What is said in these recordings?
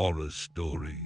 horror story.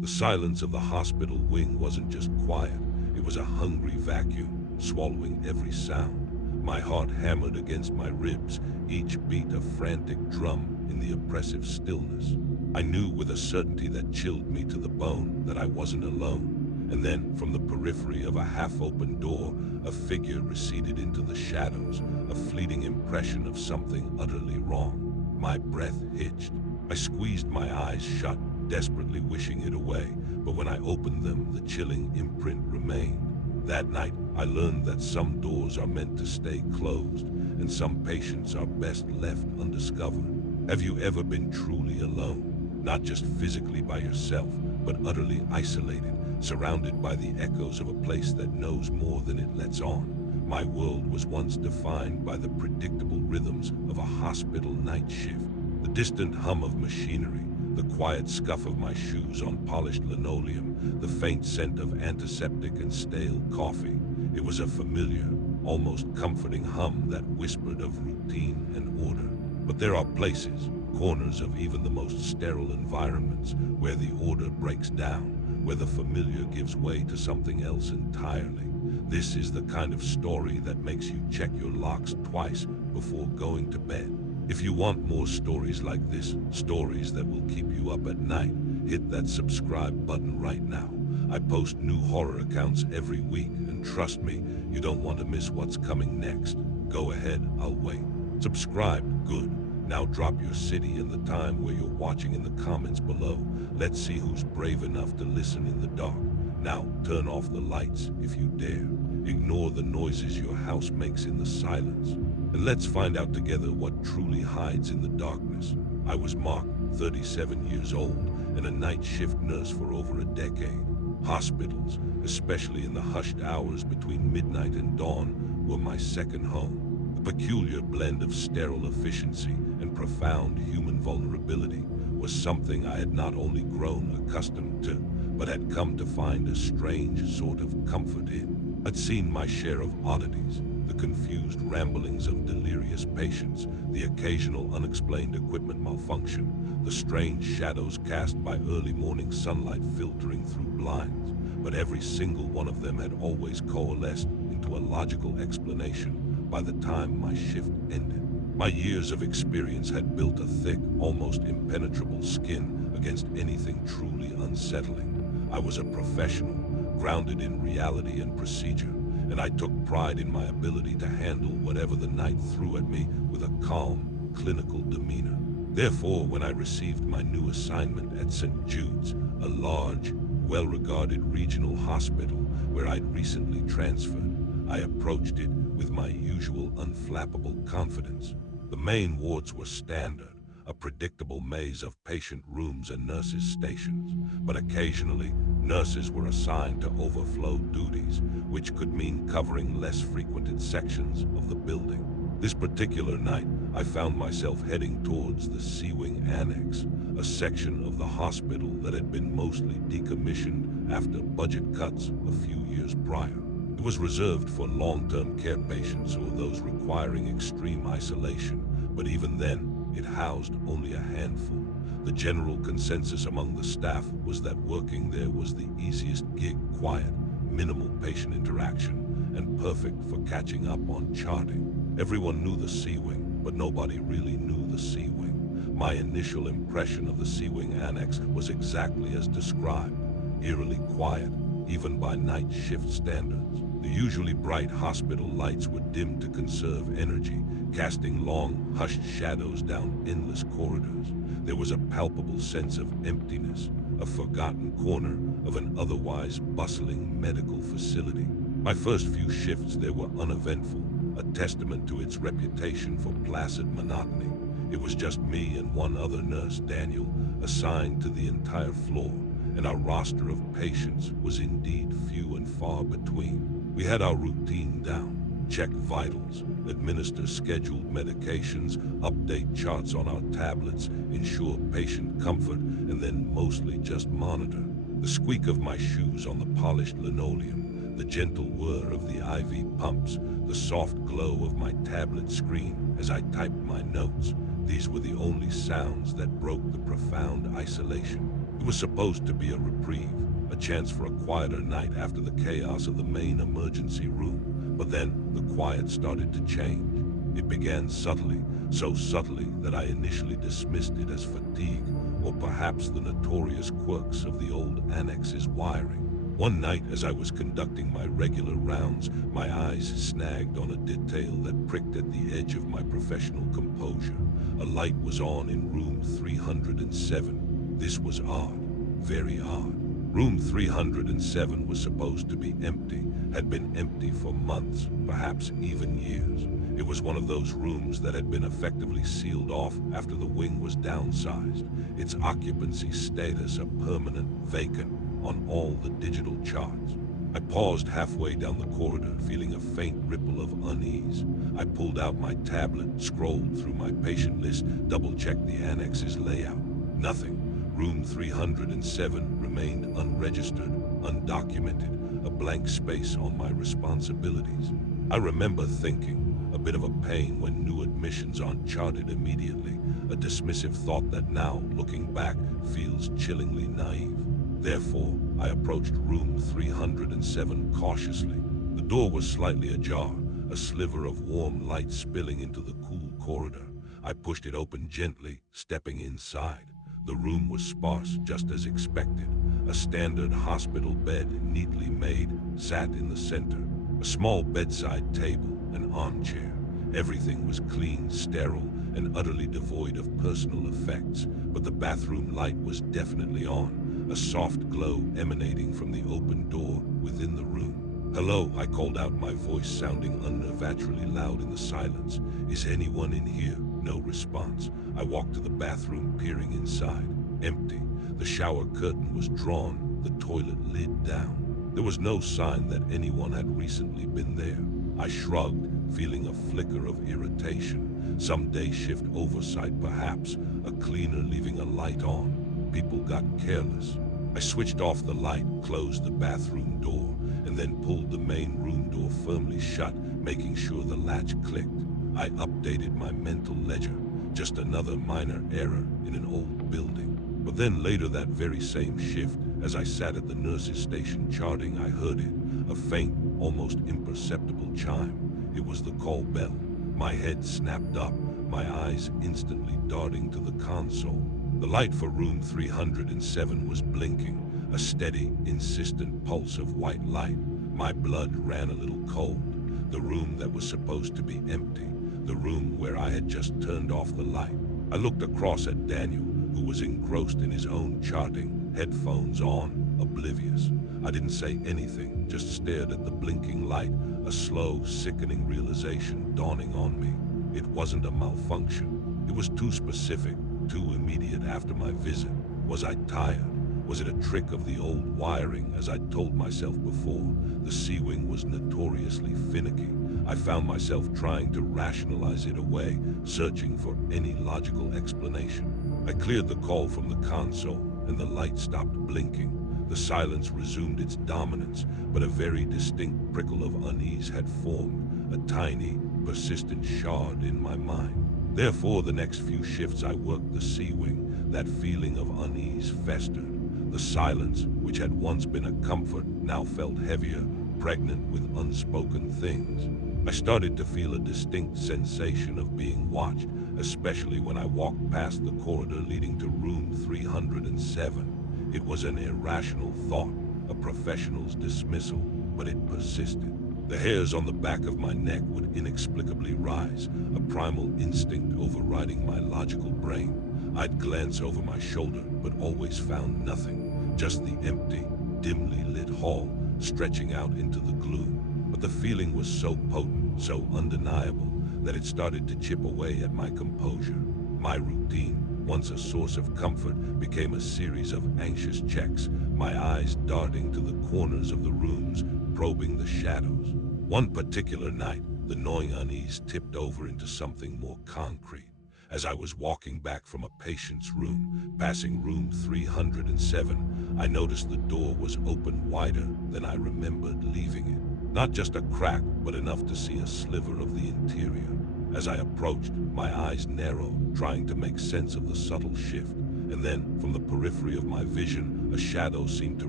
The silence of the hospital wing wasn't just quiet, it was a hungry vacuum, swallowing every sound. My heart hammered against my ribs, each beat a frantic drum in the oppressive stillness. I knew with a certainty that chilled me to the bone that I wasn't alone. And then, from the periphery of a half-open door, a figure receded into the shadows, a fleeting impression of something utterly wrong. My breath hitched. I squeezed my eyes shut, desperately wishing it away, but when I opened them, the chilling imprint remained. That night, I learned that some doors are meant to stay closed, and some patients are best left undiscovered. Have you ever been truly alone? Not just physically by yourself, but utterly isolated, surrounded by the echoes of a place that knows more than it lets on. My world was once defined by the predictable rhythms of a hospital night shift. The distant hum of machinery, the quiet scuff of my shoes on polished linoleum, the faint scent of antiseptic and stale coffee. It was a familiar, almost comforting hum that whispered of routine and order. But there are places, corners of even the most sterile environments, where the order breaks down, where the familiar gives way to something else entirely. This is the kind of story that makes you check your locks twice before going to bed. If you want more stories like this, stories that will keep you up at night, hit that subscribe button right now. I post new horror accounts every week, and trust me, you don't want to miss what's coming next. Go ahead, I'll wait. Subscribed, good. Now drop your city and the time where you're watching in the comments below. Let's see who's brave enough to listen in the dark. Now turn off the lights if you dare. Ignore the noises your house makes in the silence. And let's find out together what truly hides in the darkness. I was Mark, 37 years old, and a night shift nurse for over a decade. Hospitals, especially in the hushed hours between midnight and dawn, were my second home. The peculiar blend of sterile efficiency and profound human vulnerability was something I had not only grown accustomed to, but had come to find a strange sort of comfort in. I'd seen my share of oddities, the confused ramblings of delirious patients, the occasional unexplained equipment malfunction, the strange shadows cast by early morning sunlight filtering through blinds, but every single one of them had always coalesced into a logical explanation by the time my shift ended. My years of experience had built a thick, almost impenetrable skin against anything truly unsettling. I was a professional, grounded in reality and procedure, and I took pride in my ability to handle whatever the night threw at me with a calm, clinical demeanor. Therefore, when I received my new assignment at St. Jude's, a large, well-regarded regional hospital where I'd recently transferred, I approached it with my usual unflappable confidence. The main wards were standard, a predictable maze of patient rooms and nurses' stations, but occasionally, nurses were assigned to overflow duties, which could mean covering less frequented sections of the building. This particular night, I found myself heading towards the C-Wing Annex, a section of the hospital that had been mostly decommissioned after budget cuts a few years prior. It was reserved for long-term care patients or those requiring extreme isolation, but even then, it housed only a handful. The general consensus among the staff was that working there was the easiest gig, quiet, minimal patient interaction, and perfect for catching up on charting. Everyone knew the C-Wing, but nobody really knew the C-Wing. My initial impression of the C-Wing Annex was exactly as described, eerily quiet, even by night shift standards. The usually bright hospital lights were dimmed to conserve energy, casting long, hushed shadows down endless corridors. There was a palpable sense of emptiness, a forgotten corner of an otherwise bustling medical facility. My first few shifts there were uneventful, a testament to its reputation for placid monotony. It was just me and one other nurse, Daniel, assigned to the entire floor, and our roster of patients was indeed few and far between. We had our routine down, check vitals, administer scheduled medications, update charts on our tablets, ensure patient comfort, and then mostly just monitor. The squeak of my shoes on the polished linoleum, the gentle whir of the IV pumps, the soft glow of my tablet screen as I typed my notes. These were the only sounds that broke the profound isolation. It was supposed to be a reprieve, a chance for a quieter night after the chaos of the main emergency room. But then the quiet started to change. It began subtly, so subtly that I initially dismissed it as fatigue, or perhaps the notorious quirks of the old annex's wiring. One night, as I was conducting my regular rounds, my eyes snagged on a detail that pricked at the edge of my professional composure. A light was on in room 307. This was odd, very odd. Room 307 was supposed to be empty, had been empty for months, perhaps even years. It was one of those rooms that had been effectively sealed off after the wing was downsized, its occupancy status a permanent vacant on all the digital charts. I paused halfway down the corridor, feeling a faint ripple of unease. I pulled out my tablet, scrolled through my patient list, double-checked the annex's layout. Nothing. Room 307 remained unregistered, undocumented, a blank space on my responsibilities. I remember thinking, a bit of a pain when new admissions aren't charted immediately, a dismissive thought that now, looking back, feels chillingly naive. Therefore, I approached room 307 cautiously. The door was slightly ajar, a sliver of warm light spilling into the cool corridor. I pushed it open gently, stepping inside. The room was sparse, just as expected. A standard hospital bed, neatly made, sat in the center. A small bedside table, an armchair. Everything was clean, sterile, and utterly devoid of personal effects. But the bathroom light was definitely on, a soft glow emanating from the open door within the room. "Hello," I called out, my voice sounding unnaturally loud in the silence. "Is anyone in here?" No response. I walked to the bathroom, peering inside. Empty. The shower curtain was drawn, the toilet lid down. There was no sign that anyone had recently been there. I shrugged, feeling a flicker of irritation. Some day shift oversight perhaps, a cleaner leaving a light on. People got careless. I switched off the light, closed the bathroom door, and then pulled the main room door firmly shut, making sure the latch clicked. I updated my mental ledger, just another minor error in an old building. But then later that very same shift, as I sat at the nurse's station charting, I heard it, a faint, almost imperceptible chime. It was the call bell. My head snapped up, my eyes instantly darting to the console. The light for room 307 was blinking, a steady, insistent pulse of white light. My blood ran a little cold. The room that was supposed to be empty, the room where I had just turned off the light. I looked across at Daniel, who was engrossed in his own charting, headphones on, oblivious. I didn't say anything, just stared at the blinking light, a slow, sickening realization dawning on me. It wasn't a malfunction. It was too specific, too immediate after my visit. Was I tired? Was it a trick of the old wiring, as I'd told myself before? The C-Wing was notoriously finicky. I found myself trying to rationalize it away, searching for any logical explanation. I cleared the call from the console, and the light stopped blinking. The silence resumed its dominance, but a very distinct prickle of unease had formed, a tiny, persistent shard in my mind. Therefore, the next few shifts I worked the C-Wing. That feeling of unease festered. The silence, which had once been a comfort, now felt heavier, pregnant with unspoken things. I started to feel a distinct sensation of being watched, especially when I walked past the corridor leading to room 307. It was an irrational thought, a professional's dismissal, but it persisted. The hairs on the back of my neck would inexplicably rise, a primal instinct overriding my logical brain. I'd glance over my shoulder, but always found nothing, just the empty, dimly lit hall, stretching out into the gloom. But the feeling was so potent, so undeniable, that it started to chip away at my composure. My routine, once a source of comfort, became a series of anxious checks, my eyes darting to the corners of the rooms, probing the shadows. One particular night, the gnawing unease tipped over into something more concrete. As I was walking back from a patient's room, passing room 307, I noticed the door was open wider than I remembered leaving it. Not just a crack, but enough to see a sliver of the interior. As I approached, my eyes narrowed, trying to make sense of the subtle shift. And then, from the periphery of my vision, a shadow seemed to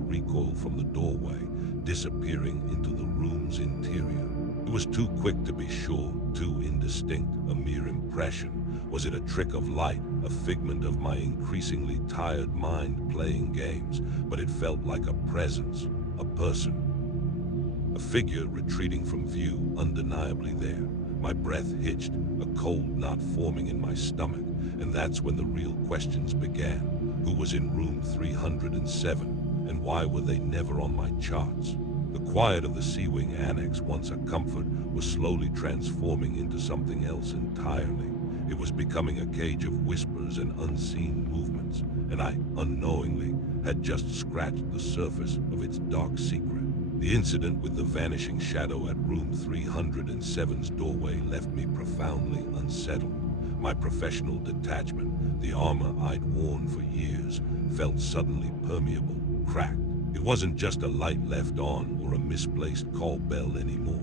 recoil from the doorway, disappearing into the room's interior. It was too quick to be sure, too indistinct, a mere impression. Was it a trick of light, a figment of my increasingly tired mind playing games? But it felt like a presence, a person. A figure retreating from view, undeniably there. My breath hitched, a cold knot forming in my stomach, and that's when the real questions began. Who was in room 307, and why were they never on my charts? The quiet of the C-Wing annex, once a comfort, was slowly transforming into something else entirely. It was becoming a cage of whispers and unseen movements, and I, unknowingly, had just scratched the surface of its dark secret. The incident with the vanishing shadow at room 307's doorway left me profoundly unsettled. My professional detachment, the armor I'd worn for years, felt suddenly permeable, cracked. It wasn't just a light left on or a misplaced call bell anymore.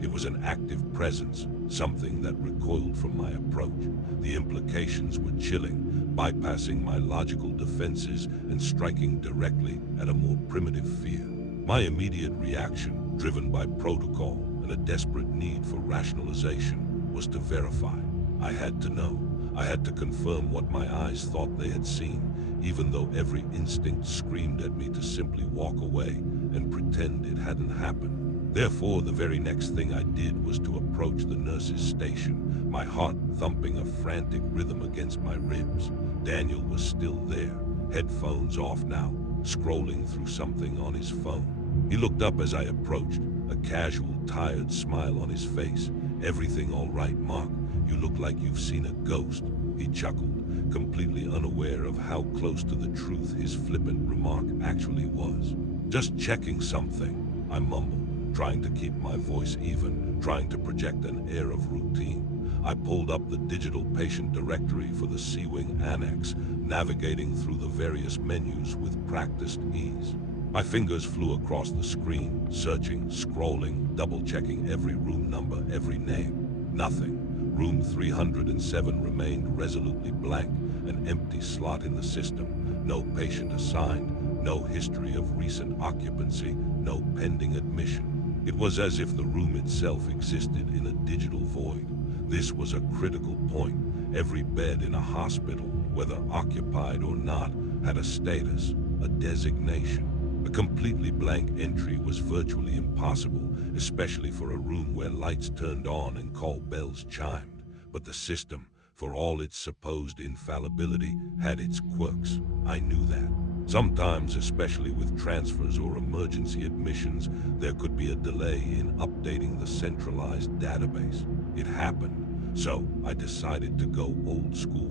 It was an active presence, something that recoiled from my approach. The implications were chilling, bypassing my logical defenses and striking directly at a more primitive fear. My immediate reaction, driven by protocol and a desperate need for rationalization, was to verify. I had to know. I had to confirm what my eyes thought they had seen, even though every instinct screamed at me to simply walk away and pretend it hadn't happened. Therefore, the very next thing I did was to approach the nurse's station, my heart thumping a frantic rhythm against my ribs. Daniel was still there, headphones off now, scrolling through something on his phone. He looked up as I approached, a casual, tired smile on his face. "Everything all right, Mark? You look like you've seen a ghost." He chuckled, completely unaware of how close to the truth his flippant remark actually was. "Just checking something," I mumbled, trying to keep my voice even, trying to project an air of routine. I pulled up the digital patient directory for the C-Wing annex, navigating through the various menus with practiced ease. My fingers flew across the screen, searching, scrolling, double-checking every room number, every name. Nothing. Room 307 remained resolutely blank, an empty slot in the system. No patient assigned, no history of recent occupancy, no pending admission. It was as if the room itself existed in a digital void. This was a critical point. Every bed in a hospital, whether occupied or not, had a status, a designation. A completely blank entry was virtually impossible, especially for a room where lights turned on and call bells chimed. But the system, for all its supposed infallibility, had its quirks. I knew that. Sometimes, especially with transfers or emergency admissions, there could be a delay in updating the centralized database. It happened, so I decided to go old school.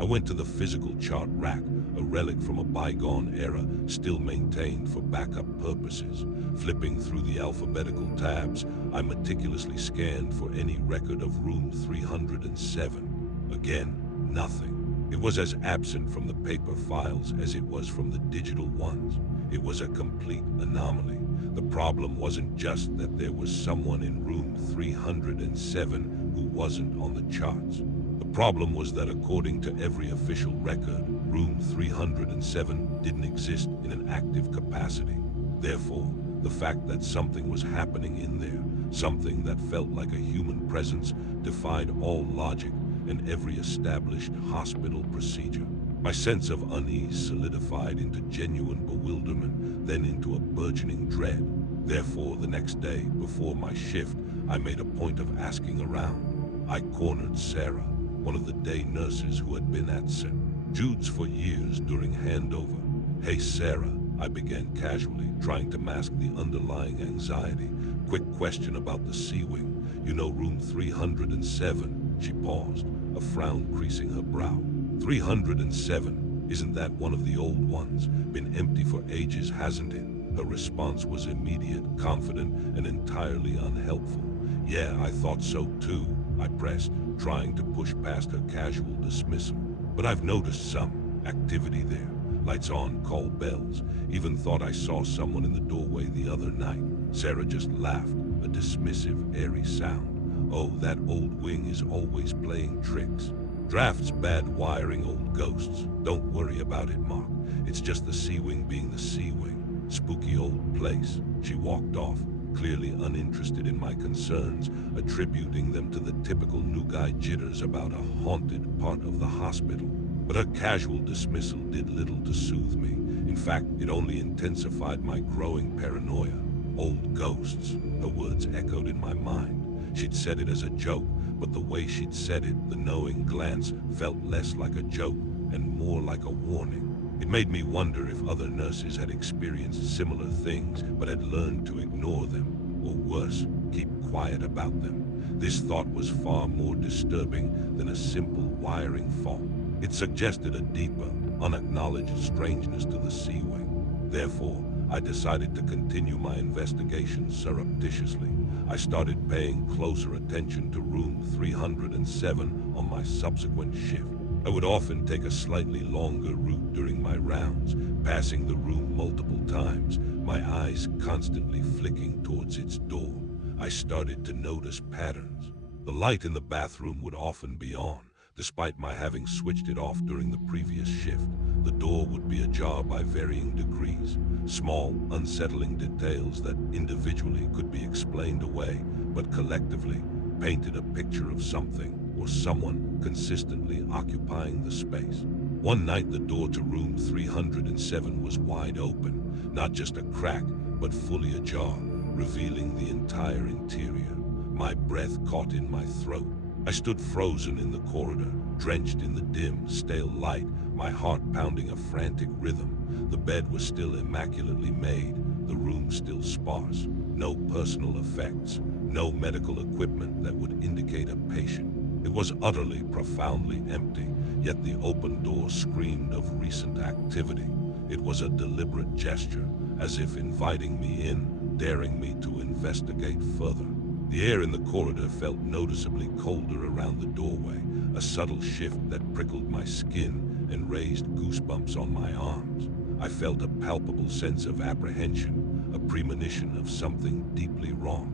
I went to the physical chart rack, a relic from a bygone era, still maintained for backup purposes. Flipping through the alphabetical tabs, I meticulously scanned for any record of room 307. Again, nothing. It was as absent from the paper files as it was from the digital ones. It was a complete anomaly. The problem wasn't just that there was someone in room 307 who wasn't on the charts. The problem was that according to every official record, room 307 didn't exist in an active capacity. Therefore, the fact that something was happening in there, something that felt like a human presence, defied all logic and every established hospital procedure. My sense of unease solidified into genuine bewilderment, then into a burgeoning dread. Therefore, the next day, before my shift, I made a point of asking around. I cornered Sarah, one of the day nurses who had been at St. Jude's for years during handover. "Hey Sarah," I began casually, trying to mask the underlying anxiety. "Quick question about the C-Wing. You know room 307? She paused, a frown creasing her brow. 307? Isn't that one of the old ones? Been empty for ages, hasn't it?" Her response was immediate, confident, and entirely unhelpful. "Yeah, I thought so too," I pressed, trying to push past her casual dismissal. "But I've noticed some activity there. Lights on, call bells. Even thought I saw someone in the doorway the other night." Sarah just laughed, a dismissive, airy sound. Oh, that old wing is always playing tricks. Drafts, bad wiring, old ghosts. Don't worry about it, Mark. It's just the C-wing being the C-wing. Spooky old place. She walked off, clearly uninterested in my concerns, attributing them to the typical new guy jitters about a haunted part of the hospital. But her casual dismissal did little to soothe me. In fact, it only intensified my growing paranoia. Old ghosts, her words echoed in my mind. She'd said it as a joke, but the way she'd said it, the knowing glance, felt less like a joke and more like a warning. It made me wonder if other nurses had experienced similar things but had learned to ignore them, or worse, keep quiet about them. This thought was far more disturbing than a simple wiring fault. It suggested a deeper, unacknowledged strangeness to the C-wing. Therefore, I decided to continue my investigation surreptitiously. I started paying closer attention to room 307 on my subsequent shift. I would often take a slightly longer route during my rounds, passing the room multiple times, my eyes constantly flicking towards its door. I started to notice patterns. The light in the bathroom would often be on, despite my having switched it off during the previous shift. The door would be ajar by varying degrees. Small, unsettling details that individually could be explained away, but collectively painted a picture of something or someone consistently occupying the space. One night the door to room 307 was wide open, not just a crack, but fully ajar, revealing the entire interior. My breath caught in my throat. I stood frozen in the corridor, drenched in the dim, stale light, my heart pounding a frantic rhythm. The bed was still immaculately made, the room still sparse. No personal effects, no medical equipment that would indicate a patient. It was utterly, profoundly empty, yet the open door screamed of recent activity. It was a deliberate gesture, as if inviting me in, daring me to investigate further. The air in the corridor felt noticeably colder around the doorway, a subtle shift that prickled my skin and raised goosebumps on my arms. I felt a palpable sense of apprehension, a premonition of something deeply wrong.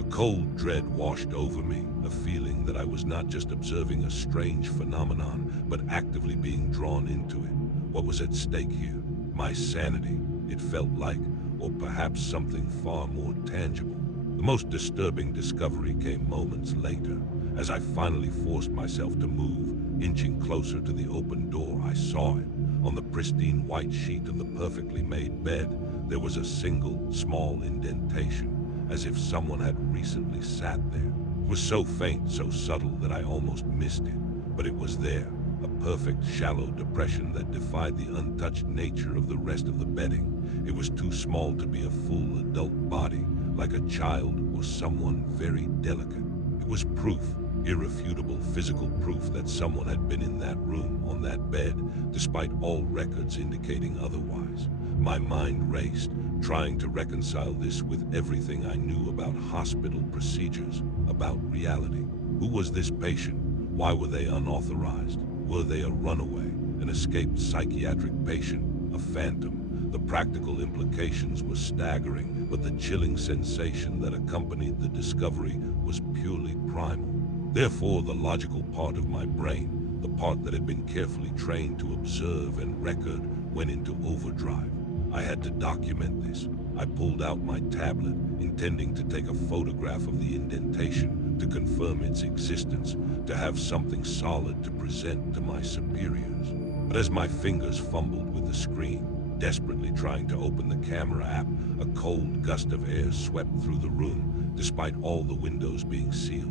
A cold dread washed over me, a feeling that I was not just observing a strange phenomenon, but actively being drawn into it. What was at stake here? My sanity, it felt like, or perhaps something far more tangible. The most disturbing discovery came moments later. As I finally forced myself to move, inching closer to the open door, I saw it. On the pristine white sheet of the perfectly made bed, there was a single, small indentation, as if someone had recently sat there. It was so faint, so subtle that I almost missed it, but it was there, a perfect, shallow depression that defied the untouched nature of the rest of the bedding. It was too small to be a full adult body, like a child or someone very delicate. It was proof, irrefutable physical proof that someone had been in that room, on that bed, despite all records indicating otherwise. My mind raced, trying to reconcile this with everything I knew about hospital procedures, about reality. Who was this patient? Why were they unauthorized? Were they a runaway, an escaped psychiatric patient, a phantom? The practical implications were staggering, but the chilling sensation that accompanied the discovery was purely primal. Therefore, the logical part of my brain, the part that had been carefully trained to observe and record, went into overdrive. I had to document this. I pulled out my tablet, intending to take a photograph of the indentation, to confirm its existence, to have something solid to present to my superiors. But as my fingers fumbled with the screen, desperately trying to open the camera app, a cold gust of air swept through the room, despite all the windows being sealed.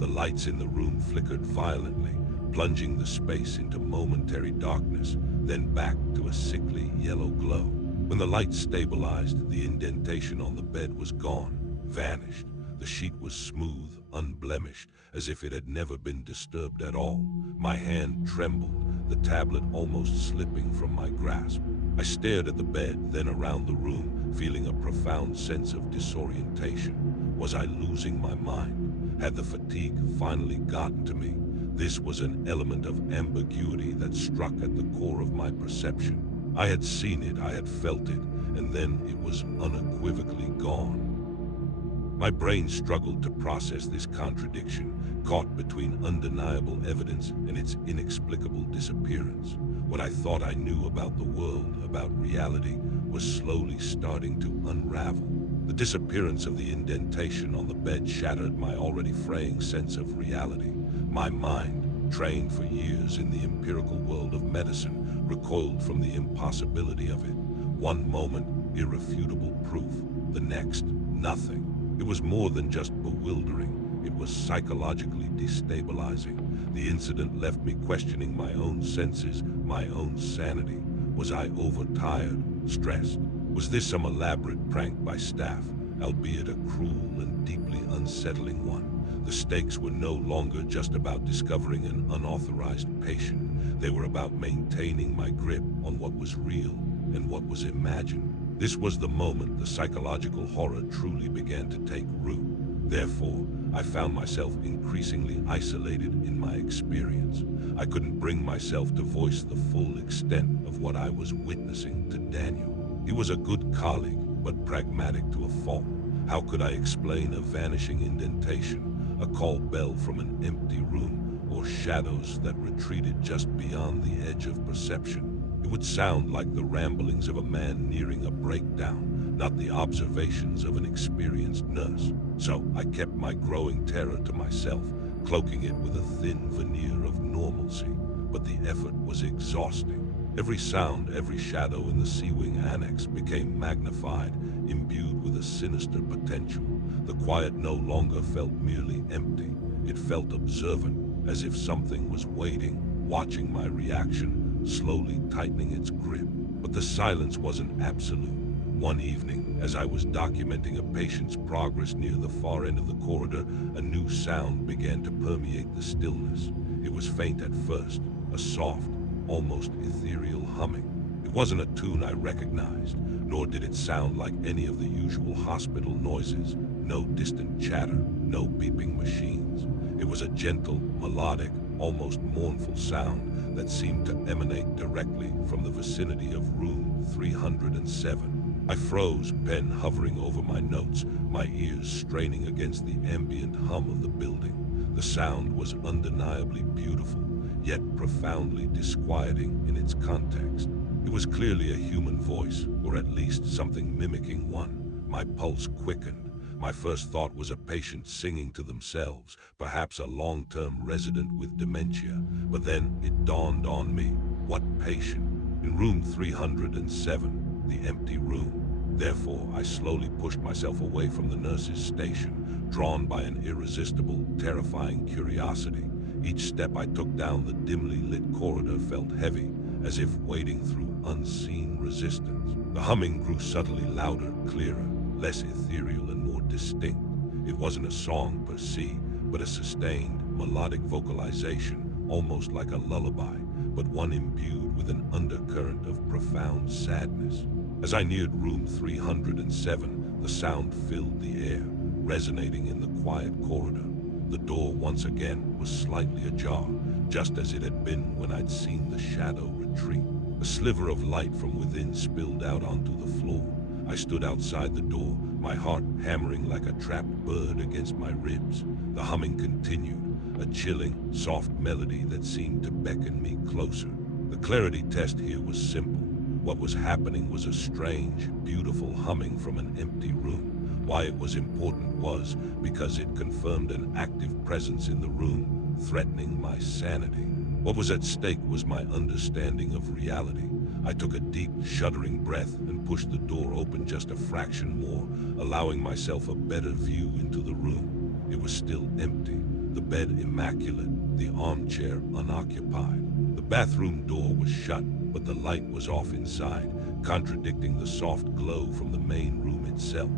The lights in the room flickered violently, plunging the space into momentary darkness, then back to a sickly yellow glow. When the light stabilized, the indentation on the bed was gone, vanished. The sheet was smooth, unblemished, as if it had never been disturbed at all. My hand trembled, the tablet almost slipping from my grasp. I stared at the bed, then around the room, feeling a profound sense of disorientation. Was I losing my mind? Had the fatigue finally gotten to me? This was an element of ambiguity that struck at the core of my perception. I had seen it, I had felt it, and then it was unequivocally gone. My brain struggled to process this contradiction, caught between undeniable evidence and its inexplicable disappearance. What I thought I knew about the world, about reality, was slowly starting to unravel. The disappearance of the indentation on the bed shattered my already fraying sense of reality. My mind, trained for years in the empirical world of medicine, recoiled from the impossibility of it. One moment, irrefutable proof; the next, nothing. It was more than just bewildering. It was psychologically destabilizing. The incident left me questioning my own senses, my own sanity. Was I overtired, stressed? Was this some elaborate prank by staff, albeit a cruel and deeply unsettling one? The stakes were no longer just about discovering an unauthorized patient. They were about maintaining my grip on what was real and what was imagined. This was the moment the psychological horror truly began to take root. Therefore, I found myself increasingly isolated in my experience. I couldn't bring myself to voice the full extent of what I was witnessing to Daniel. He was a good colleague, but pragmatic to a fault. How could I explain a vanishing indentation, a call bell from an empty room, or shadows that retreated just beyond the edge of perception? It would sound like the ramblings of a man nearing a breakdown, not the observations of an experienced nurse. So I kept my growing terror to myself, cloaking it with a thin veneer of normalcy. But the effort was exhausting. Every sound, every shadow in the C-Wing annex became magnified, imbued with a sinister potential. The quiet no longer felt merely empty. It felt observant, as if something was waiting, watching my reaction, slowly tightening its grip. But the silence wasn't absolute. One evening, as I was documenting a patient's progress near the far end of the corridor, a new sound began to permeate the stillness. It was faint at first, a soft, almost ethereal humming. It wasn't a tune I recognized, nor did it sound like any of the usual hospital noises. No distant chatter, no beeping machines. It was a gentle, melodic, almost mournful sound that seemed to emanate directly from the vicinity of room 307. I froze, pen hovering over my notes, my ears straining against the ambient hum of the building. The sound was undeniably beautiful, yet profoundly disquieting in its context. It was clearly a human voice, or at least something mimicking one. My pulse quickened. My first thought was a patient singing to themselves, perhaps a long-term resident with dementia. But then it dawned on me, what patient? In room 307, the empty room. Therefore, I slowly pushed myself away from the nurse's station, drawn by an irresistible, terrifying curiosity. Each step I took down the dimly lit corridor felt heavy, as if wading through unseen resistance. The humming grew subtly louder, clearer, less ethereal and more distinct. It wasn't a song per se, but a sustained, melodic vocalization, almost like a lullaby, but one imbued with an undercurrent of profound sadness. As I neared room 307, the sound filled the air, resonating in the quiet corridor. The door once again was slightly ajar, just as it had been when I'd seen the shadow retreat. A sliver of light from within spilled out onto the floor. I stood outside the door, my heart hammering like a trapped bird against my ribs. The humming continued, a chilling, soft melody that seemed to beckon me closer. The clarity test here was simple. What was happening was a strange, beautiful humming from an empty room. Why it was important was because it confirmed an active presence in the room, threatening my sanity. What was at stake was my understanding of reality. I took a deep, shuddering breath and pushed the door open just a fraction more, allowing myself a better view into the room. It was still empty, the bed immaculate, the armchair unoccupied. The bathroom door was shut, but the light was off inside, contradicting the soft glow from the main room itself.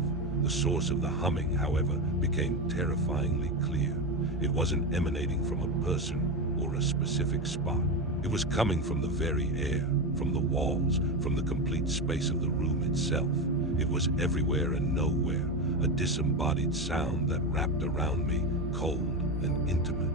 The source of the humming, however, became terrifyingly clear. It wasn't emanating from a person or a specific spot. It was coming from the very air, from the walls, from the complete space of the room itself. It was everywhere and nowhere, a disembodied sound that wrapped around me, cold and intimate.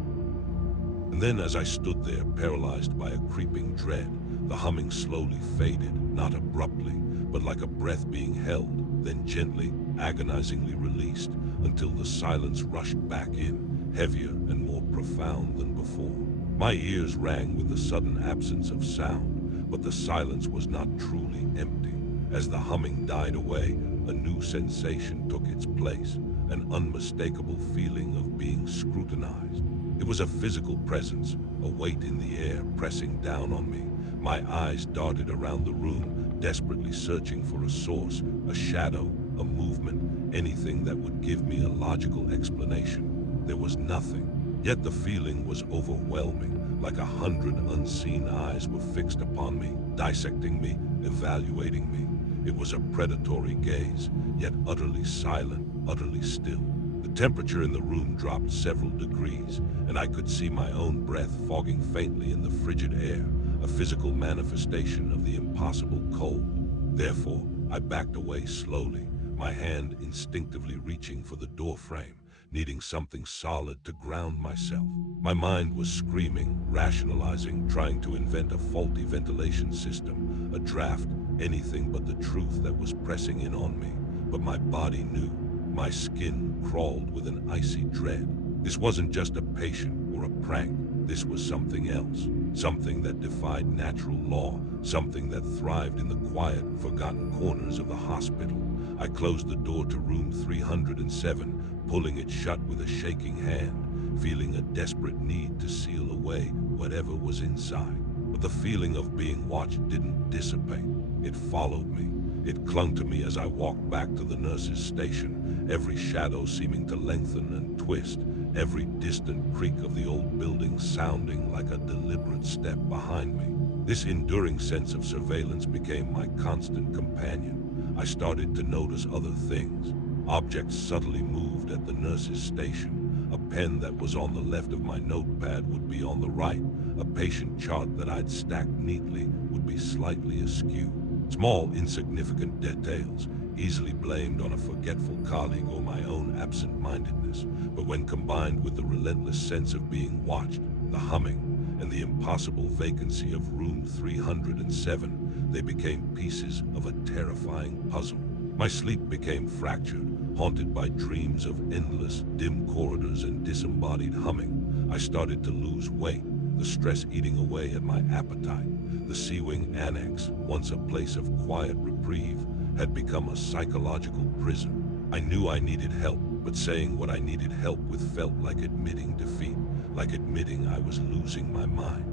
And then as I stood there, paralyzed by a creeping dread, the humming slowly faded, not abruptly, but like a breath being held, then gently, agonizingly released, until the silence rushed back in, heavier and more profound than before. My ears rang with the sudden absence of sound, but the silence was not truly empty. As the humming died away, a new sensation took its place, an unmistakable feeling of being scrutinized. It was a physical presence, a weight in the air pressing down on me. My eyes darted around the room, desperately searching for a source, a shadow, a movement, anything that would give me a logical explanation. There was nothing, yet the feeling was overwhelming, like 100 unseen eyes were fixed upon me, dissecting me, evaluating me. It was a predatory gaze, yet utterly silent, utterly still. The temperature in the room dropped several degrees, and I could see my own breath fogging faintly in the frigid air, a physical manifestation of the impossible cold. Therefore, I backed away slowly, my hand instinctively reaching for the doorframe, needing something solid to ground myself. My mind was screaming, rationalizing, trying to invent a faulty ventilation system, a draft, anything but the truth that was pressing in on me. But my body knew. My skin crawled with an icy dread. This wasn't just a patient or a prank. This was something else. Something that defied natural law. Something that thrived in the quiet, forgotten corners of the hospital. I closed the door to room 307, pulling it shut with a shaking hand, feeling a desperate need to seal away whatever was inside. But the feeling of being watched didn't dissipate. It followed me. It clung to me as I walked back to the nurse's station, every shadow seeming to lengthen and twist, every distant creak of the old building sounding like a deliberate step behind me. This enduring sense of surveillance became my constant companion. I started to notice other things. Objects subtly moved at the nurse's station. A pen that was on the left of my notepad would be on the right. A patient chart that I'd stacked neatly would be slightly askew. Small, insignificant details, easily blamed on a forgetful colleague or my own absent-mindedness. But when combined with the relentless sense of being watched, the humming, and the impossible vacancy of room 307, they became pieces of a terrifying puzzle. My sleep became fractured, haunted by dreams of endless, dim corridors and disembodied humming. I started to lose weight, the stress eating away at my appetite. The C-Wing Annex, once a place of quiet reprieve, had become a psychological prison. I knew I needed help, but saying what I needed help with felt like admitting defeat, like admitting I was losing my mind.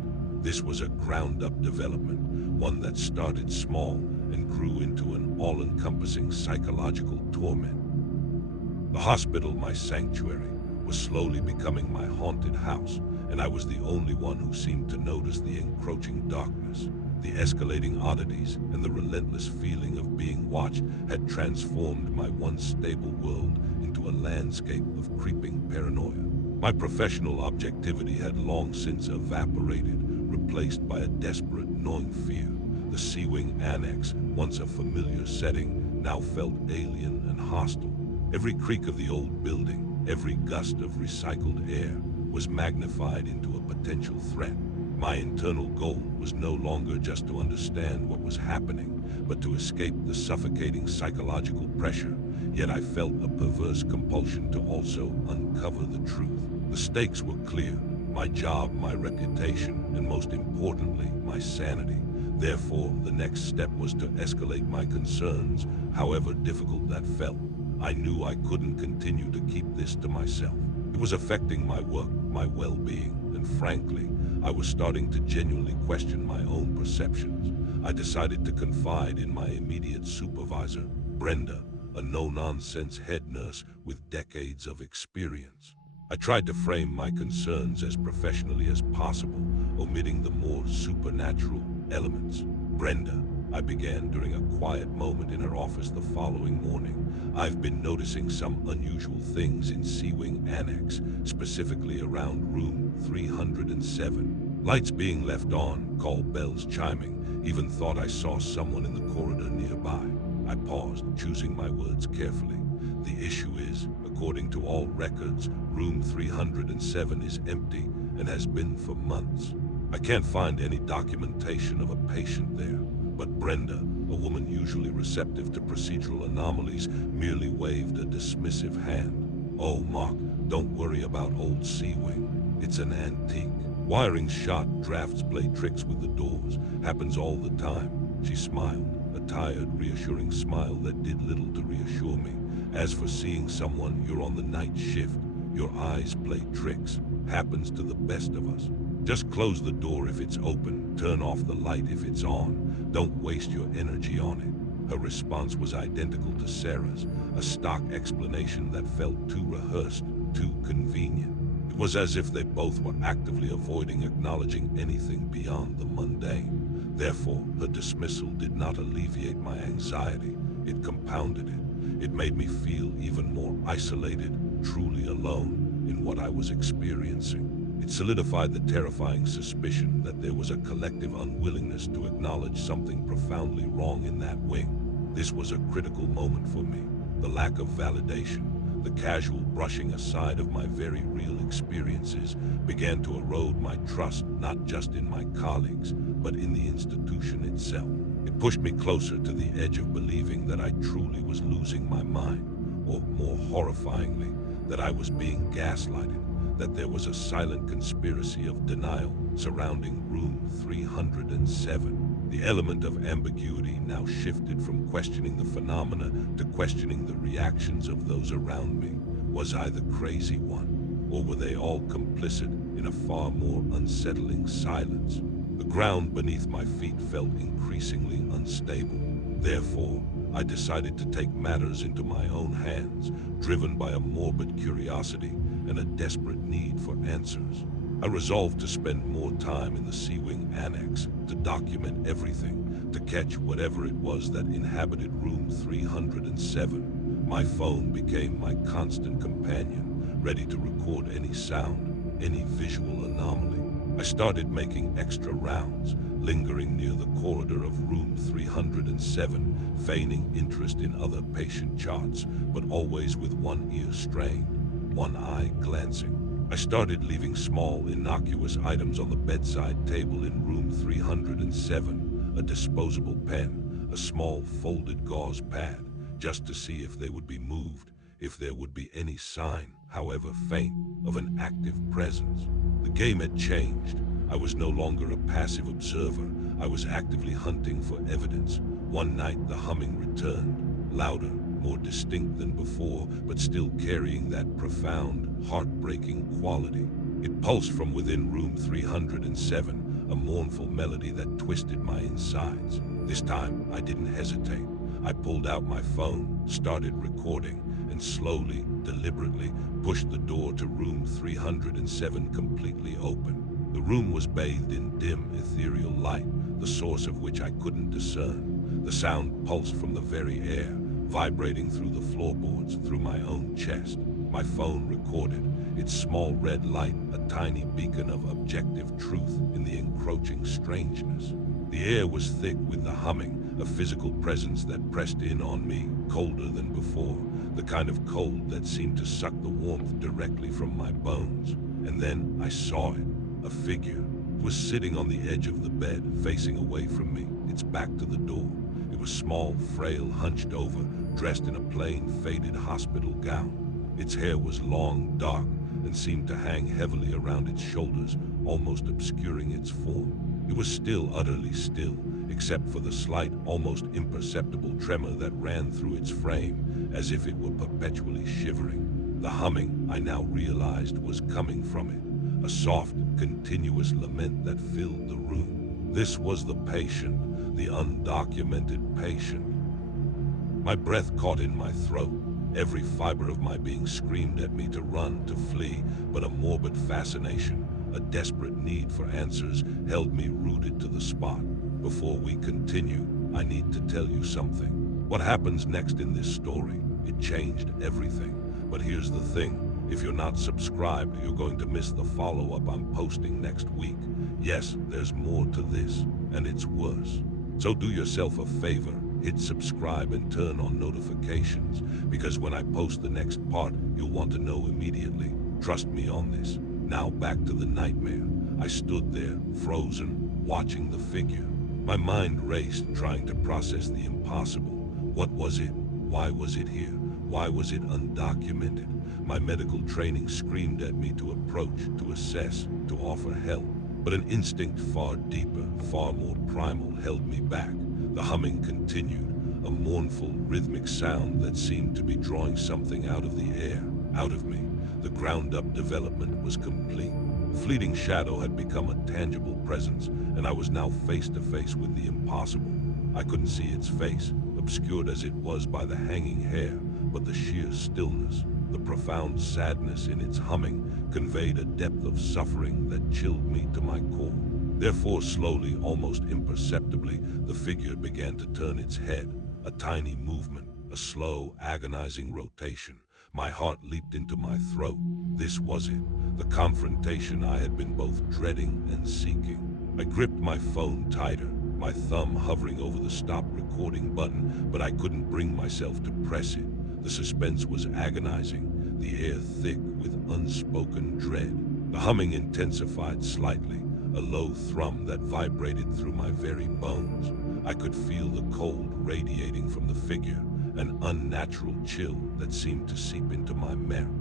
This was a ground-up development, one that started small and grew into an all-encompassing psychological torment. The hospital, my sanctuary, was slowly becoming my haunted house, and I was the only one who seemed to notice the encroaching darkness. The escalating oddities and the relentless feeling of being watched had transformed my once stable world into a landscape of creeping paranoia. My professional objectivity had long since evaporated, replaced by a desperate, gnawing fear. The C-Wing Annex, once a familiar setting, now felt alien and hostile. Every creak of the old building, every gust of recycled air, was magnified into a potential threat. My internal goal was no longer just to understand what was happening, but to escape the suffocating psychological pressure. Yet I felt a perverse compulsion to also uncover the truth. The stakes were clear: my job, my reputation, and most importantly, my sanity. Therefore, the next step was to escalate my concerns, however difficult that felt. I knew I couldn't continue to keep this to myself. It was affecting my work, my well-being, and frankly, I was starting to genuinely question my own perceptions. I decided to confide in my immediate supervisor, Brenda, a no-nonsense head nurse with decades of experience. I tried to frame my concerns as professionally as possible, omitting the more supernatural elements. Brenda, I began during a quiet moment in her office the following morning. I've been noticing some unusual things in C-Wing Annex, specifically around room 307. Lights being left on, call bells chiming, even thought I saw someone in the corridor nearby. I paused, choosing my words carefully. The issue is, according to all records, room 307 is empty and has been for months. I can't find any documentation of a patient there. But Brenda, A woman usually receptive to procedural anomalies merely waved a dismissive hand. "Oh, Mark, don't worry about old C-Wing. It's an antique. Wiring's shot, drafts play tricks with the doors. Happens all the time." She smiled, a tired, reassuring smile that did little to reassure me. "As for seeing someone, you're on the night shift. Your eyes play tricks. Happens to the best of us. Just close the door if it's open. Turn off the light if it's on. Don't waste your energy on it." Her response was identical to Sarah's, a stock explanation that felt too rehearsed, too convenient. It was as if they both were actively avoiding acknowledging anything beyond the mundane. Therefore, her dismissal did not alleviate my anxiety. It compounded it. It made me feel even more isolated, truly alone in what I was experiencing. It solidified the terrifying suspicion that there was a collective unwillingness to acknowledge something profoundly wrong in that wing. This was a critical moment for me. The lack of validation, the casual brushing aside of my very real experiences, began to erode my trust not just in my colleagues, but in the institution itself. It pushed me closer to the edge of believing that I truly was losing my mind, or more horrifyingly, that I was being gaslighted, that there was a silent conspiracy of denial surrounding room 307. The element of ambiguity now shifted from questioning the phenomena to questioning the reactions of those around me. Was I the crazy one, or were they all complicit in a far more unsettling silence? The ground beneath my feet felt increasingly unstable. Therefore, I decided to take matters into my own hands, driven by a morbid curiosity and a desperate need for answers. I resolved to spend more time in the C-Wing Annex, to document everything, to catch whatever it was that inhabited room 307. My phone became my constant companion, ready to record any sound, any visual anomaly. I started making extra rounds, lingering near the corridor of room 307, feigning interest in other patient charts, but always with one ear strained, one eye glancing. I started leaving small, innocuous items on the bedside table in room 307, a disposable pen, a small folded gauze pad, just to see if they would be moved, if there would be any sign, however faint, of an active presence. The game had changed. I was no longer a passive observer. I was actively hunting for evidence. One night the humming returned, louder, more distinct than before, but still carrying that profound, heartbreaking quality. It pulsed from within room 307, a mournful melody that twisted my insides. This time, I didn't hesitate. I pulled out my phone, started recording, and slowly, deliberately, pushed the door to room 307 completely open. The room was bathed in dim, ethereal light, the source of which I couldn't discern. The sound pulsed from the very air, vibrating through the floorboards, through my own chest. My phone recorded, its small red light a tiny beacon of objective truth in the encroaching strangeness. The air was thick with the humming, a physical presence that pressed in on me, colder than before, the kind of cold that seemed to suck the warmth directly from my bones. And then I saw it, a figure. It was sitting on the edge of the bed, facing away from me, its back to the door. It was small, frail, hunched over, dressed in a plain, faded hospital gown. Its hair was long, dark, and seemed to hang heavily around its shoulders, almost obscuring its form. It was still utterly still, except for the slight, almost imperceptible tremor that ran through its frame, as if it were perpetually shivering. The humming, I now realized, was coming from it, a soft, continuous lament that filled the room. This was the patient, the undocumented patient. My breath caught in my throat. Every fiber of my being screamed at me to run, to flee, but a morbid fascination, a desperate need for answers, held me rooted to the spot. Before we continue, I need to tell you something. What happens next in this story, it changed everything. But here's the thing. If you're not subscribed, you're going to miss the follow-up I'm posting next week. Yes, there's more to this, and it's worse. So do yourself a favor, hit subscribe and turn on notifications, because when I post the next part, you'll want to know immediately. Trust me on this. Now back to the nightmare. I stood there, frozen, watching the figure. My mind raced, trying to process the impossible. What was it? Why was it here? Why was it undocumented? My medical training screamed at me to approach, to assess, to offer help. But an instinct far deeper, far more primal held me back. The humming continued, a mournful, rhythmic sound that seemed to be drawing something out of the air, out of me. The ground-up development was complete. A fleeting shadow had become a tangible presence, and I was now face to face with the impossible. I couldn't see its face, obscured as it was by the hanging hair, but the sheer stillness, the profound sadness in its humming, conveyed a depth of suffering that chilled me to my core. Therefore, slowly, almost imperceptibly, the figure began to turn its head, a tiny movement, a slow, agonizing rotation. My heart leaped into my throat. This was it, the confrontation I had been both dreading and seeking. I gripped my phone tighter, my thumb hovering over the stop recording button, but I couldn't bring myself to press it. The suspense was agonizing, the air thick with unspoken dread. The humming intensified slightly, a low thrum that vibrated through my very bones. I could feel the cold radiating from the figure, an unnatural chill that seemed to seep into my marrow.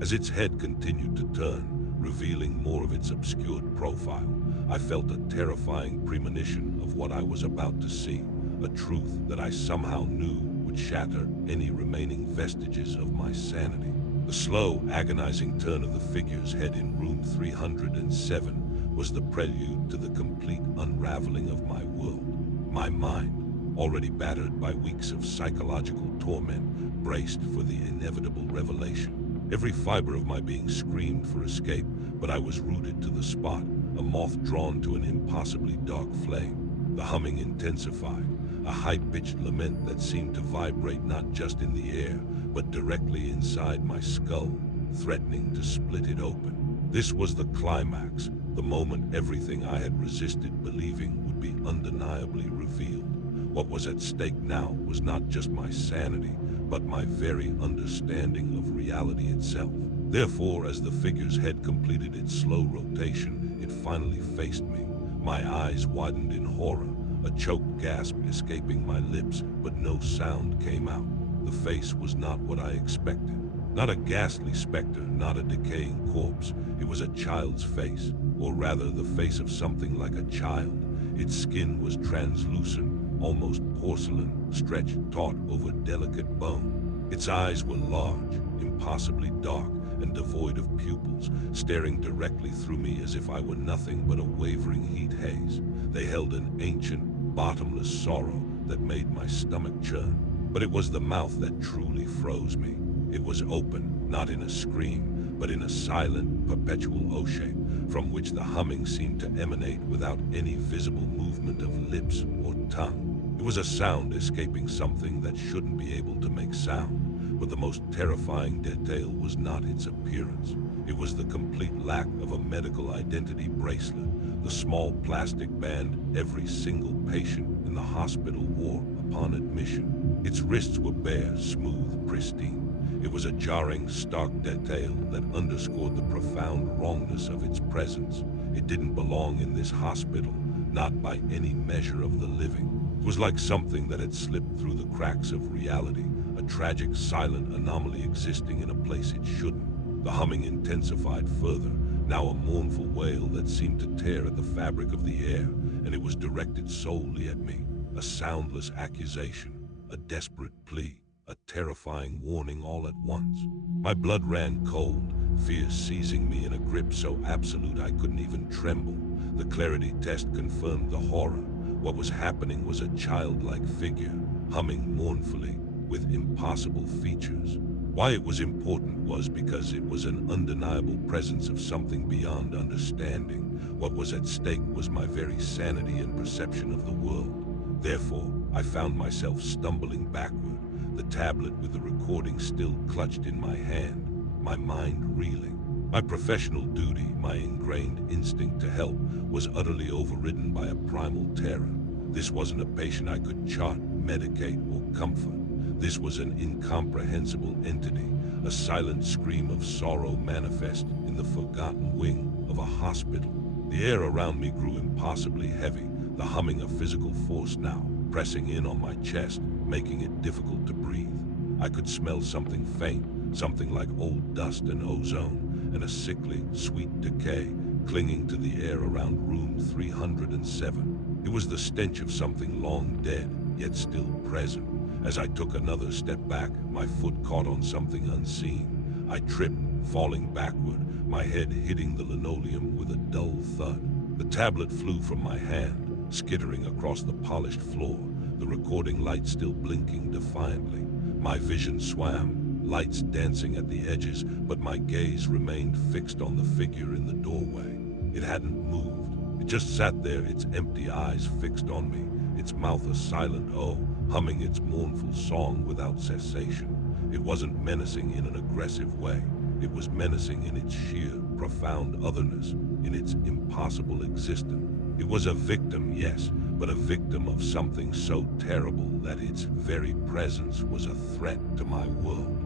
As its head continued to turn, revealing more of its obscured profile, I felt a terrifying premonition of what I was about to see, a truth that I somehow knew would shatter any remaining vestiges of my sanity. The slow, agonizing turn of the figure's head in room 307 was the prelude to the complete unraveling of my world. My mind, already battered by weeks of psychological torment, braced for the inevitable revelation. Every fiber of my being screamed for escape, but I was rooted to the spot, a moth drawn to an impossibly dark flame. The humming intensified, a high-pitched lament that seemed to vibrate not just in the air, but directly inside my skull, threatening to split it open. This was the climax, the moment everything I had resisted believing would be undeniably revealed. What was at stake now was not just my sanity, but my very understanding of reality itself. Therefore, as the figure's head completed its slow rotation, it finally faced me. My eyes widened in horror, a choked gasp escaping my lips, but no sound came out. The face was not what I expected. Not a ghastly specter, not a decaying corpse. It was a child's face, or rather the face of something like a child. Its skin was translucent, almost porcelain, stretched taut over delicate bone. Its eyes were large, impossibly dark, and devoid of pupils, staring directly through me as if I were nothing but a wavering heat haze. They held an ancient, bottomless sorrow that made my stomach churn. But it was the mouth that truly froze me. It was open, not in a scream, but in a silent, perpetual O-shape, from which the humming seemed to emanate without any visible movement of lips or tongue. It was a sound escaping something that shouldn't be able to make sound, but the most terrifying detail was not its appearance. It was the complete lack of a medical identity bracelet, the small plastic band every single patient in the hospital wore upon admission. Its wrists were bare, smooth, pristine. It was a jarring, stark detail that underscored the profound wrongness of its presence. It didn't belong in this hospital, not by any measure of the living. It was like something that had slipped through the cracks of reality, a tragic, silent anomaly existing in a place it shouldn't. The humming intensified further, now a mournful wail that seemed to tear at the fabric of the air, and it was directed solely at me. A soundless accusation, a desperate plea, a terrifying warning all at once. My blood ran cold, fear seizing me in a grip so absolute I couldn't even tremble. The clarity test confirmed the horror. What was happening was a childlike figure, humming mournfully, with impossible features. Why it was important was because it was an undeniable presence of something beyond understanding. What was at stake was my very sanity and perception of the world. Therefore, I found myself stumbling backward, the tablet with the recording still clutched in my hand, my mind reeling. My professional duty, my ingrained instinct to help, was utterly overridden by a primal terror. This wasn't a patient I could chart, medicate, or comfort. This was an incomprehensible entity, a silent scream of sorrow manifest in the forgotten wing of a hospital. The air around me grew impossibly heavy, the humming a physical force now, pressing in on my chest, making it difficult to breathe. I could smell something faint, something like old dust and ozone, and a sickly, sweet decay clinging to the air around room 307. It was the stench of something long dead, yet still present. As I took another step back, my foot caught on something unseen. I tripped, falling backward, my head hitting the linoleum with a dull thud. The tablet flew from my hand, skittering across the polished floor, the recording light still blinking defiantly. My vision swam, lights dancing at the edges, but my gaze remained fixed on the figure in the doorway. It hadn't moved. It just sat there, its empty eyes fixed on me, its mouth a silent O, humming its mournful song without cessation. It wasn't menacing in an aggressive way. It was menacing in its sheer, profound otherness, in its impossible existence. It was a victim, yes, but a victim of something so terrible that its very presence was a threat to my world.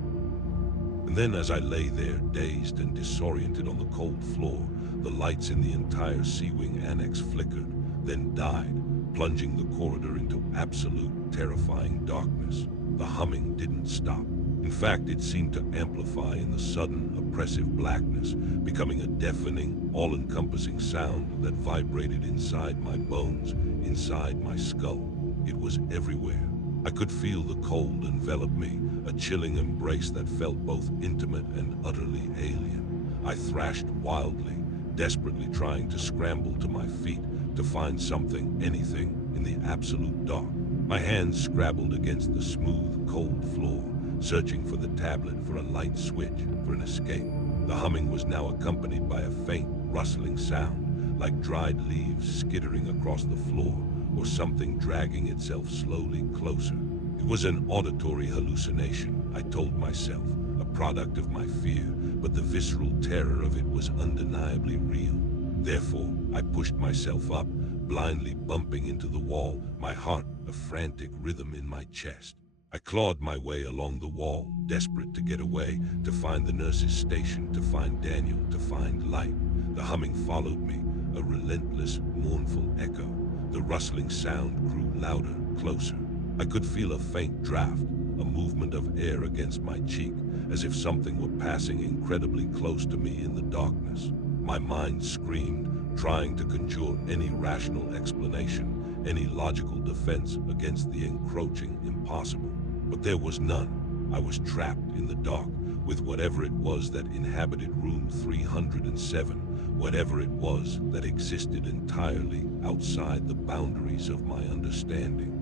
And then as I lay there, dazed and disoriented on the cold floor, the lights in the entire C-Wing annex flickered, then died, plunging the corridor into absolute, terrifying darkness. The humming didn't stop. In fact, it seemed to amplify in the sudden, oppressive blackness, becoming a deafening, all-encompassing sound that vibrated inside my bones, inside my skull. It was everywhere. I could feel the cold envelop me, a chilling embrace that felt both intimate and utterly alien. I thrashed wildly, desperately trying to scramble to my feet, to find something, anything, in the absolute dark. My hands scrabbled against the smooth, cold floor, searching for the tablet, for a light switch, for an escape. The humming was now accompanied by a faint, rustling sound, like dried leaves skittering across the floor, or something dragging itself slowly closer. It was an auditory hallucination, I told myself, a product of my fear, but the visceral terror of it was undeniably real. Therefore, I pushed myself up, blindly bumping into the wall, my heart a frantic rhythm in my chest. I clawed my way along the wall, desperate to get away, to find the nurse's station, to find Daniel, to find light. The humming followed me, a relentless, mournful echo. The rustling sound grew louder, closer. I could feel a faint draft, a movement of air against my cheek, as if something were passing incredibly close to me in the darkness. My mind screamed, trying to conjure any rational explanation, any logical defense against the encroaching impossible. But there was none. I was trapped in the dark with whatever it was that inhabited room 307, whatever it was that existed entirely outside the boundaries of my understanding.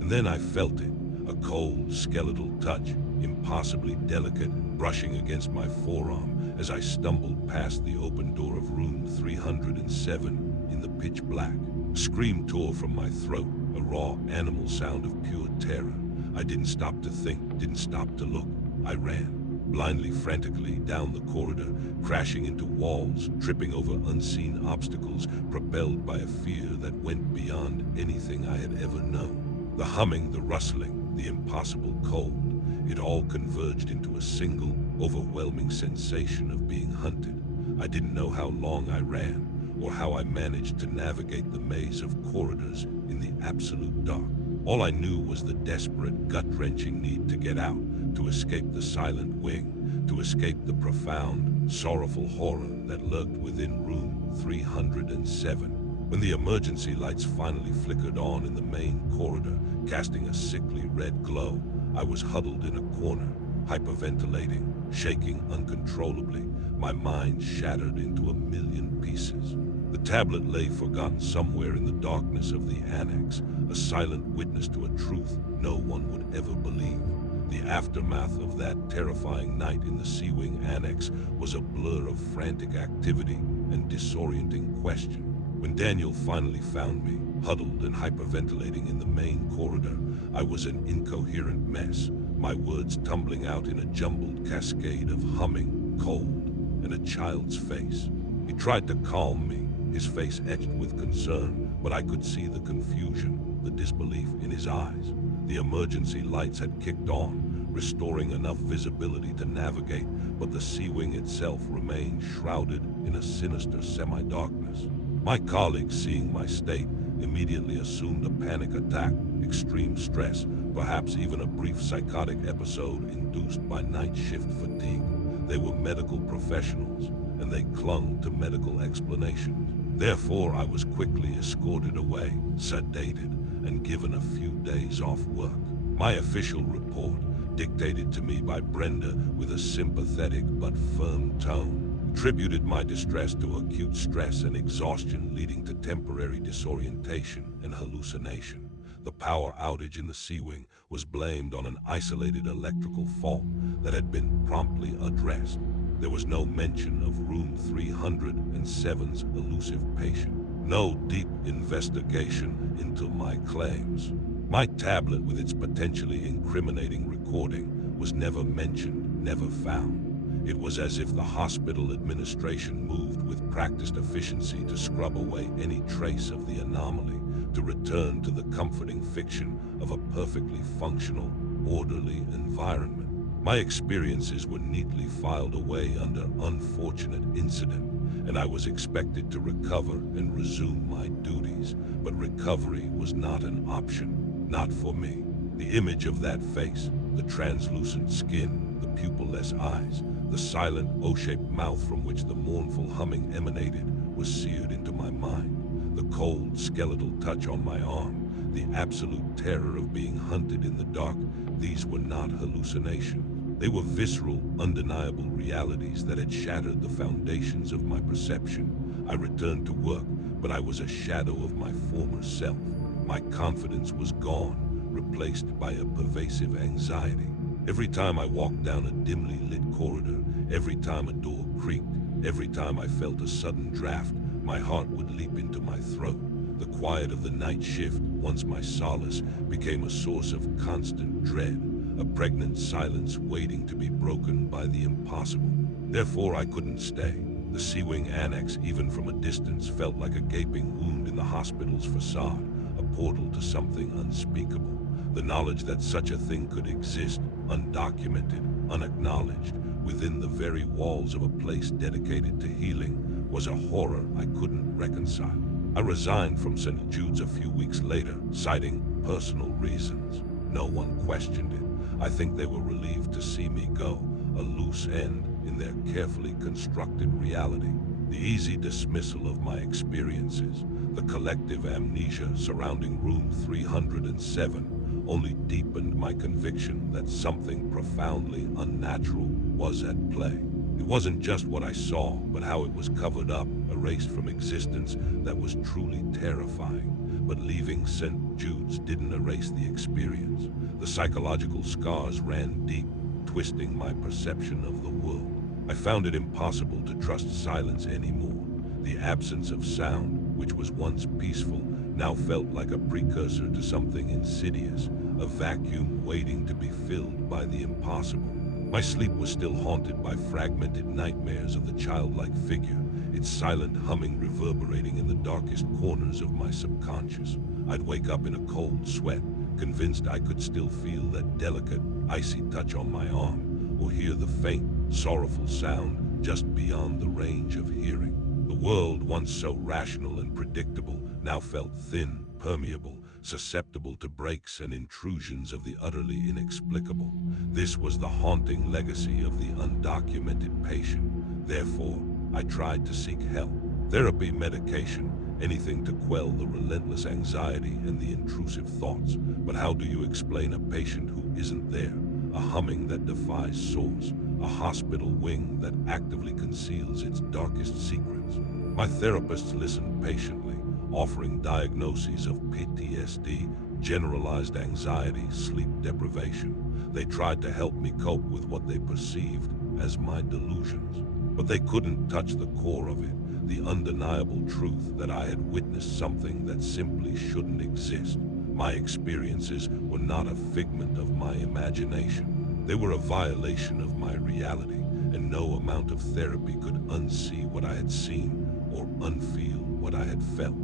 And then I felt it, a cold, skeletal touch, impossibly delicate, brushing against my forearm as I stumbled past the open door of room 307 in the pitch black. A scream tore from my throat, a raw animal sound of pure terror. I didn't stop to think, didn't stop to look. I ran, blindly, frantically, down the corridor, crashing into walls, tripping over unseen obstacles, propelled by a fear that went beyond anything I had ever known. The humming, the rustling, the impossible cold, it all converged into a single, overwhelming sensation of being hunted. I didn't know how long I ran, or how I managed to navigate the maze of corridors in the absolute dark. All I knew was the desperate, gut-wrenching need to get out, to escape the silent wing, to escape the profound, sorrowful horror that lurked within room 307. When the emergency lights finally flickered on in the main corridor, casting a sickly red glow, I was huddled in a corner, hyperventilating, shaking uncontrollably, my mind shattered into a million pieces. The tablet lay forgotten somewhere in the darkness of the annex, a silent witness to a truth no one would ever believe. The aftermath of that terrifying night in the C-Wing annex was a blur of frantic activity and disorienting question. When Daniel finally found me, huddled and hyperventilating in the main corridor, I was an incoherent mess, my words tumbling out in a jumbled cascade of humming, cold, and a child's face. He tried to calm me, his face etched with concern, but I could see the confusion, the disbelief in his eyes. The emergency lights had kicked on, restoring enough visibility to navigate, but the C-Wing itself remained shrouded in a sinister semi-darkness. My colleagues, seeing my state, immediately assumed a panic attack, extreme stress, perhaps even a brief psychotic episode induced by night shift fatigue. They were medical professionals, and they clung to medical explanations. Therefore, I was quickly escorted away, sedated, and given a few days off work. My official report, dictated to me by Brenda with a sympathetic but firm tone, attributed my distress to acute stress and exhaustion leading to temporary disorientation and hallucination. The power outage in the Sea Wing was blamed on an isolated electrical fault that had been promptly addressed. There was no mention of room 307's elusive patient. No deep investigation into my claims. My tablet with its potentially incriminating recording was never mentioned, never found. It was as if the hospital administration moved with practiced efficiency to scrub away any trace of the anomaly, to return to the comforting fiction of a perfectly functional, orderly environment. My experiences were neatly filed away under unfortunate incident, and I was expected to recover and resume my duties, but recovery was not an option, not for me. The image of that face, the translucent skin, the pupilless eyes, the silent O-shaped mouth from which the mournful humming emanated was seared into my mind. The cold, skeletal touch on my arm, the absolute terror of being hunted in the dark, these were not hallucinations. They were visceral, undeniable realities that had shattered the foundations of my perception. I returned to work, but I was a shadow of my former self. My confidence was gone, replaced by a pervasive anxiety. Every time I walked down a dimly lit corridor, every time a door creaked, every time I felt a sudden draft, my heart would leap into my throat. The quiet of the night shift, once my solace, became a source of constant dread. A pregnant silence waiting to be broken by the impossible. Therefore, I couldn't stay. The Sea Wing Annex, even from a distance, felt like a gaping wound in the hospital's facade, a portal to something unspeakable. The knowledge that such a thing could exist, undocumented, unacknowledged, within the very walls of a place dedicated to healing, was a horror I couldn't reconcile. I resigned from St. Jude's a few weeks later, citing personal reasons. No one questioned it. I think they were relieved to see me go, a loose end in their carefully constructed reality. The easy dismissal of my experiences, the collective amnesia surrounding room 307, only deepened my conviction that something profoundly unnatural was at play. It wasn't just what I saw, but how it was covered up, erased from existence, that was truly terrifying. But leaving St. Jude's didn't erase the experience. The psychological scars ran deep, twisting my perception of the world. I found it impossible to trust silence anymore. The absence of sound, which was once peaceful, now felt like a precursor to something insidious, a vacuum waiting to be filled by the impossible. My sleep was still haunted by fragmented nightmares of the childlike figure, its silent humming reverberating in the darkest corners of my subconscious. I'd wake up in a cold sweat, convinced I could still feel that delicate, icy touch on my arm, or hear the faint, sorrowful sound just beyond the range of hearing. The world, once so rational and predictable, now felt thin, permeable, susceptible to breaks and intrusions of the utterly inexplicable. This was the haunting legacy of the undocumented patient. Therefore, I tried to seek help. Therapy, medication, anything to quell the relentless anxiety and the intrusive thoughts. But how do you explain a patient who isn't there? A humming that defies source. A hospital wing that actively conceals its darkest secrets. My therapists listened patiently, offering diagnoses of PTSD, generalized anxiety, sleep deprivation. They tried to help me cope with what they perceived as my delusions. But they couldn't touch the core of it, the undeniable truth that I had witnessed something that simply shouldn't exist. My experiences were not a figment of my imagination. They were a violation of my reality, and no amount of therapy could unsee what I had seen or unfeel what I had felt.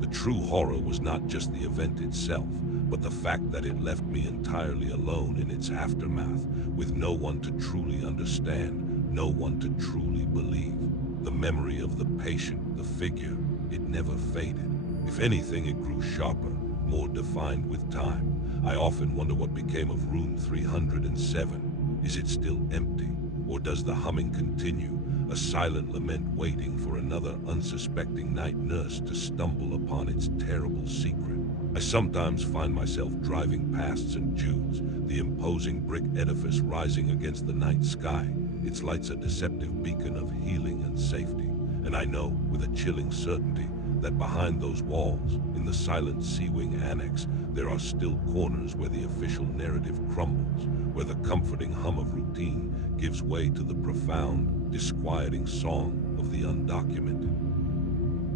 The true horror was not just the event itself, but the fact that it left me entirely alone in its aftermath, with no one to truly understand, no one to truly believe. The memory of the patient, the figure, it never faded. If anything, it grew sharper, more defined with time. I often wonder what became of room 307. Is it still empty? Or does the humming continue, a silent lament waiting for another unsuspecting night nurse to stumble upon its terrible secret? I sometimes find myself driving past St. Jude's, the imposing brick edifice rising against the night sky. Its lights a deceptive beacon of healing and safety. And I know, with a chilling certainty, that behind those walls, in the silent C-Wing annex, there are still corners where the official narrative crumbles, where the comforting hum of routine gives way to the profound, disquieting song of the undocumented.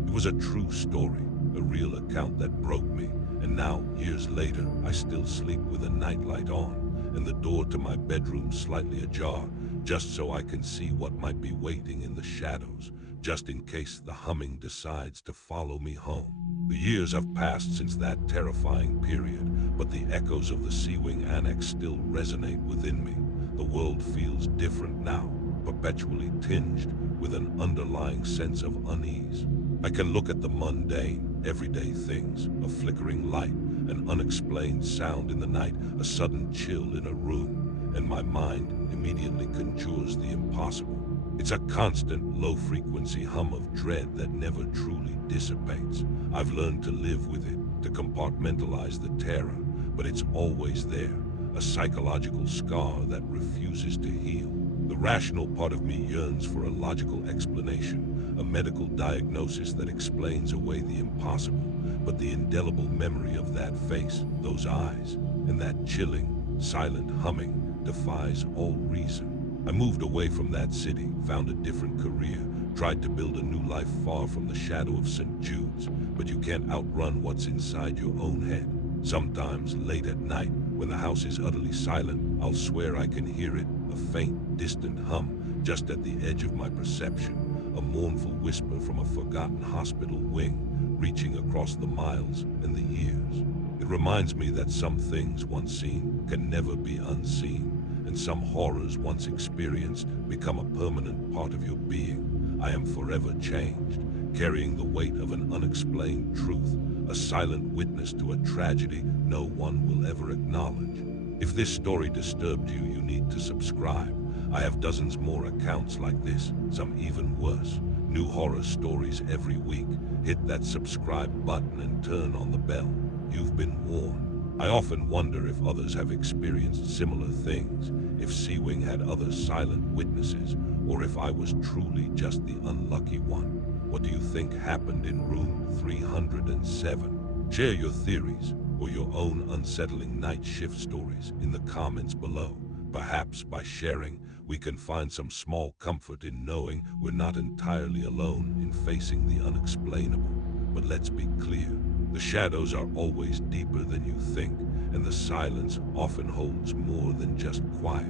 It was a true story, a real account that broke me, and now, years later, I still sleep with a nightlight on, and the door to my bedroom slightly ajar, just so I can see what might be waiting in the shadows, just in case the humming decides to follow me home. The years have passed since that terrifying period, but the echoes of the C-Wing annex still resonate within me. The world feels different now, perpetually tinged with an underlying sense of unease. I can look at the mundane, everyday things, a flickering light, an unexplained sound in the night, a sudden chill in a room, and my mind immediately conjures the impossible. It's a constant, low-frequency hum of dread that never truly dissipates. I've learned to live with it, to compartmentalize the terror, but it's always there, a psychological scar that refuses to heal. The rational part of me yearns for a logical explanation, a medical diagnosis that explains away the impossible, but the indelible memory of that face, those eyes, and that chilling, silent humming defies all reason. I moved away from that city, found a different career, tried to build a new life far from the shadow of St. Jude's, but you can't outrun what's inside your own head. Sometimes, late at night, when the house is utterly silent, I'll swear I can hear it, a faint, distant hum, just at the edge of my perception, a mournful whisper from a forgotten hospital wing, reaching across the miles and the years. It reminds me that some things once seen can never be unseen, and some horrors once experienced become a permanent part of your being. I am forever changed, carrying the weight of an unexplained truth, a silent witness to a tragedy no one will ever acknowledge. If this story disturbed you, you need to subscribe. I have dozens more accounts like this, some even worse. New horror stories every week. Hit that subscribe button and turn on the bell. You've been warned. I often wonder if others have experienced similar things, if C-Wing had other silent witnesses, or if I was truly just the unlucky one. What do you think happened in room 307? Share your theories or your own unsettling night shift stories in the comments below. Perhaps by sharing, we can find some small comfort in knowing we're not entirely alone in facing the unexplainable. But let's be clear. The shadows are always deeper than you think, and the silence often holds more than just quiet.